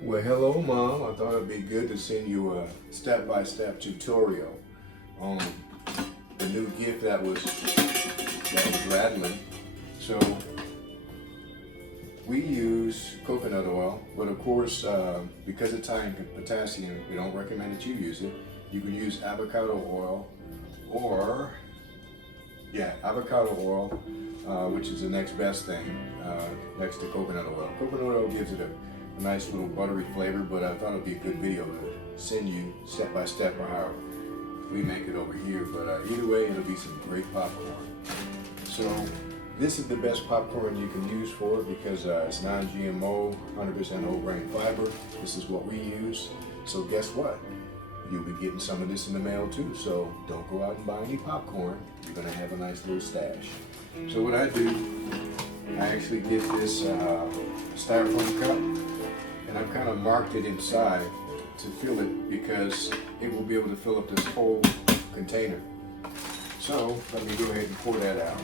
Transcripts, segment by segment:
Well, hello, Mom. I thought it'd be good to send you a step-by-step tutorial on the new gift that was rattling. So we use coconut oil, but of course, because it's high in potassium, we don't recommend that you use it. You can use avocado oil, or avocado oil, which is the next best thing next to coconut oil. Coconut oil gives it a nice little buttery flavor, but I thought it'd be a good video to send you step by step on how we make it over here. But either way, it'll be some great popcorn. So this is the best popcorn you can use for it because it's non-GMO, 100% whole grain fiber. This is what we use. So guess what? You'll be getting some of this in the mail too. So don't go out and buy any popcorn. You're gonna have a nice little stash. So what I do, I actually get this styrofoam cup, and I've kind of marked it inside to fill it because it will be able to fill up this whole container. So let me go ahead and pour that out.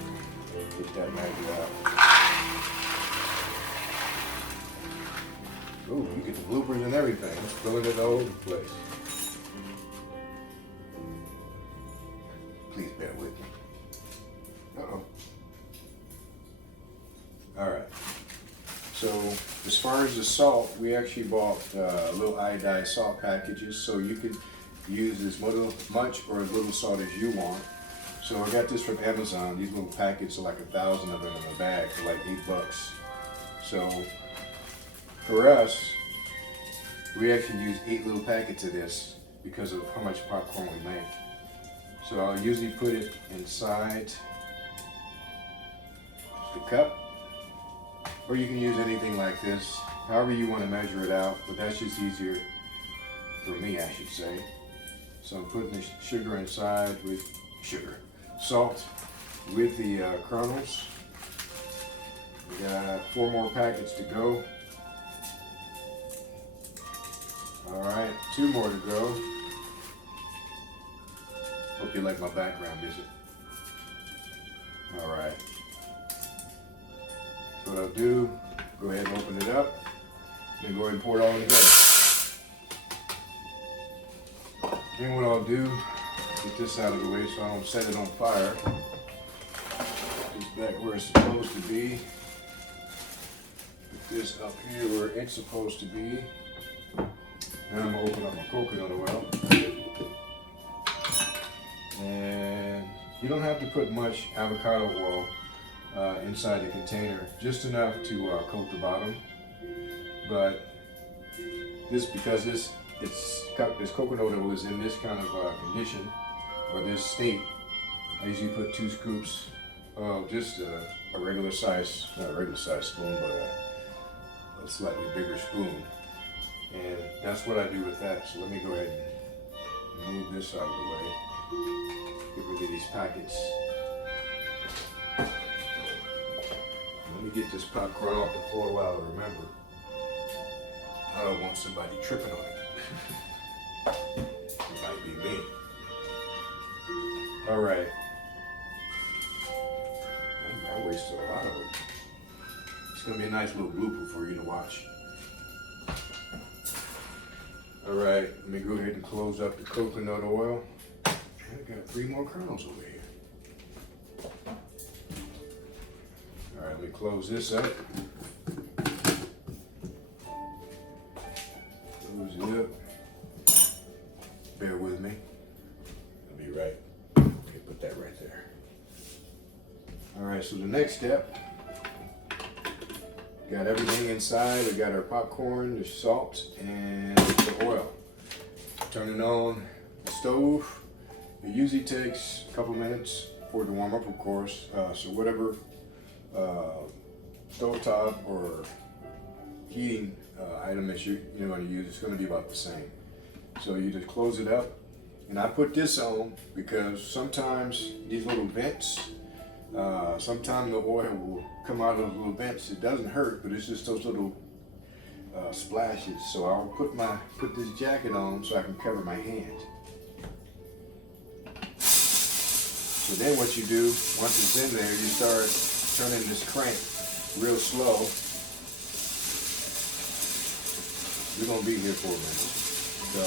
Get that magic out. Oh, you get the bloopers and everything. It's filling it all over the place. Please bear with me. Uh-oh. All right. So as far as the salt, we actually bought little iodized salt packages, so you can use as much or as little salt as you want. So I got this from Amazon. These little packets are like 1,000 of them in a bag for like $8. So for us, we actually use 8 little packets of this because of how much popcorn we make. So I'll usually put it inside the cup, or you can use anything like this, however you want to measure it out, but that's just easier for me, I should say. So I'm putting the sugar inside with salt with the kernels. We got 4 more packets to go. All right, 2 more to go. Hope you like my background music. All right. So what I'll do, go ahead and open it up, then go ahead and pour it all together. Then what I'll do, get this out of the way so I don't set it on fire. It's back where it's supposed to be. Put this up here where it's supposed to be. Now I'm gonna open up my coconut oil. And you don't have to put much avocado oil inside the container, just enough to coat the bottom. But because this coconut oil is in this kind of condition, or this state, I usually put 2 scoops of just a regular size, not a regular size spoon, but a slightly bigger spoon. And that's what I do with that. So let me go ahead and move this out of the way. Get rid of these packets. Let me get this popcorn off the floor while I remember. I don't want somebody tripping on it. It might be me. All right. I wasted a lot of it. It's gonna be a nice little blooper for you to watch. All right, let me go ahead and close up the coconut oil. I got 3 more kernels over here. All right, let me close this up. Close it up. Bear with me. I'll be right. Okay, put that right there. All right, so the next step, got everything inside. We got our popcorn, the salt, and the oil. Turn it on the stove. It usually takes a couple minutes for it to warm up, of course. So whatever stovetop or heating item that you're going to use, it's going to be about the same. So you just close it up. And I put this on because sometimes these little vents, sometimes the oil will come out of those little vents. It doesn't hurt, but it's just those little splashes. So I'll put this jacket on so I can cover my hand. So then what you do, once it's in there, you start turning this crank real slow. we're gonna be here for a minute. So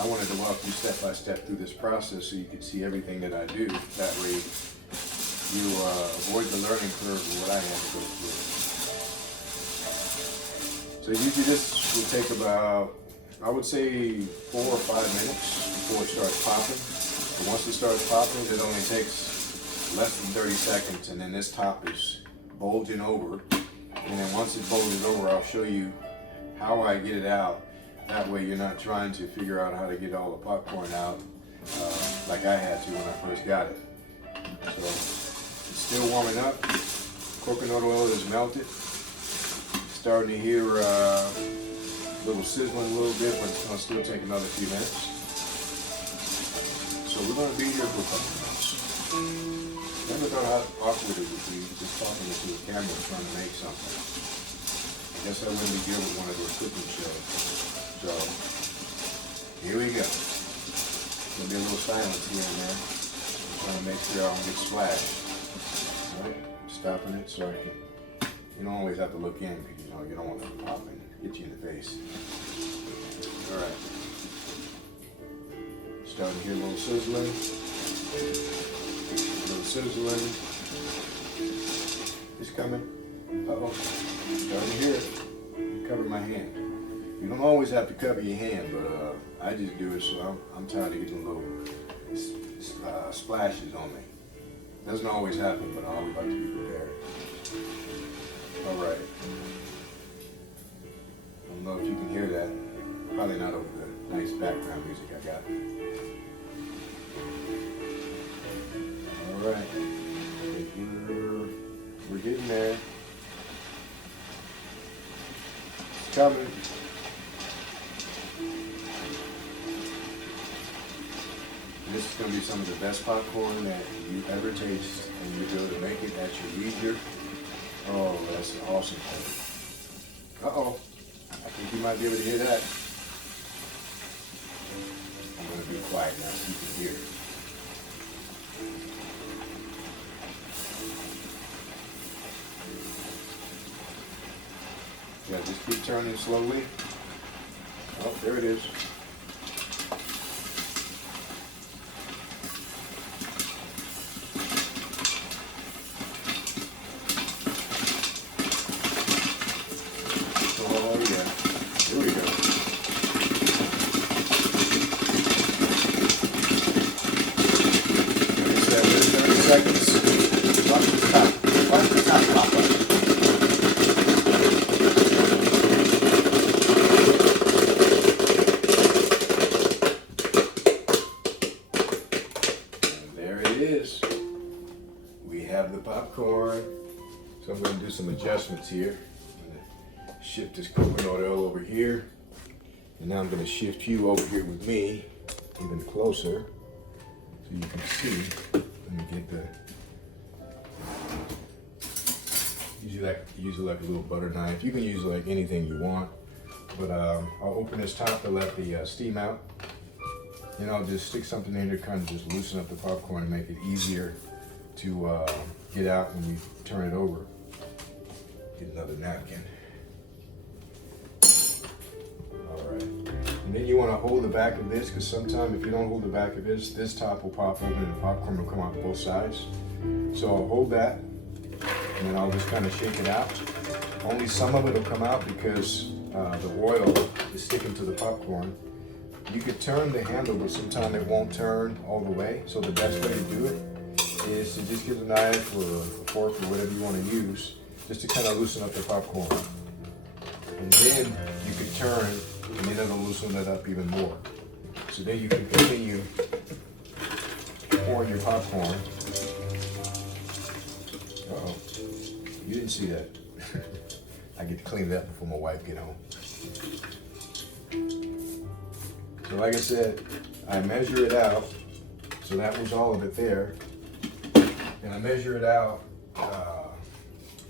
I wanted to walk you step by step through this process so you can see everything that I do. That way you avoid the learning curve of what I had to go through. So usually this will take about, I would say 4 or 5 minutes before it starts popping. But once it starts popping, it only takes less than 30 seconds, and then this top is bulging over. And then once it bulges over, I'll show you how I get it out. That way you're not trying to figure out how to get all the popcorn out like I had to when I first got it. So it's still warming up. Coconut oil is melted. Starting to hear a little sizzling a little bit, but it's going to still take another few minutes. So we're going to be here for a couple of minutes. Never thought how awkward it would be just talking into a camera trying to make something. I guess I wouldn't be good with one of those cooking shows. So here we go. There'll be a little silence here and there. I'm trying to make sure I don't get splashed. All right, stopping it so I can. You don't always have to look in because you don't want to pop and hit you in the face. All right. Starting to hear a little sizzling. A little sizzling. It's coming. Uh-oh. Starting to hear it. Cover my hand. You don't always have to cover your hand, but I just do it so I'm tired of getting little splashes on me. Doesn't always happen, but I always like to be prepared. All right. I don't know if you can hear that. Probably not over the nice background music I got. All right. We're getting there. It's coming. This is going to be some of the best popcorn that you ever taste, and you'll be able to make it at your leisure. Oh, that's an awesome thing. Uh-oh. I think you might be able to hear that. I'm going to be quiet now so you can hear it. Yeah, just keep turning slowly. Oh, there it is. Popcorn. So I'm going to do some adjustments here. I'm going to shift this coconut oil over here. And now I'm going to shift you over here with me even closer so you can see. Let me get the, use it like a little butter knife. You can use like anything you want. But I'll open this top to let the steam out. And I'll just stick something in here to kind of just loosen up the popcorn and make it easier to get out when you turn it over. Get another napkin. All right. And then you want to hold the back of this, because sometimes if you don't hold the back of this top will pop open and the popcorn will come out both sides. So I'll hold that, and then I'll just kind of shake it out. Only some of it will come out because the oil is sticking to the popcorn. You could turn the handle, but sometimes it won't turn all the way. So the best way to do it is to just get a knife or a fork or whatever you want to use, just to kind of loosen up the popcorn. And then you can turn, and then it'll loosen it up even more. So then you can continue pouring your popcorn. Uh-oh, you didn't see that. I get to clean it up before my wife get home. So like I said, I measure it out. So that was all of it there. And I measure it out,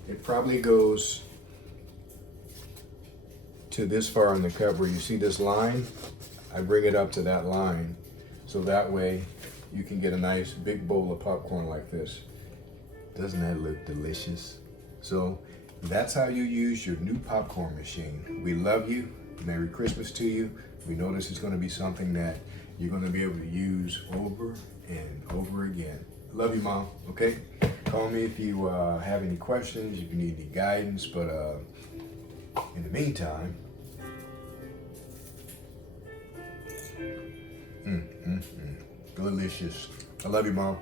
it probably goes to this far in the cup where you see this line. I bring it up to that line, so that way you can get a nice big bowl of popcorn like this. Doesn't that look delicious? So that's how you use your new popcorn machine. We love you. Merry Christmas to you. We know this is going to be something that you're going to be able to use over and over again. Love you, Mom. Okay? Call me if you have any questions, if you need any guidance. But in the meantime, delicious. I love you, Mom.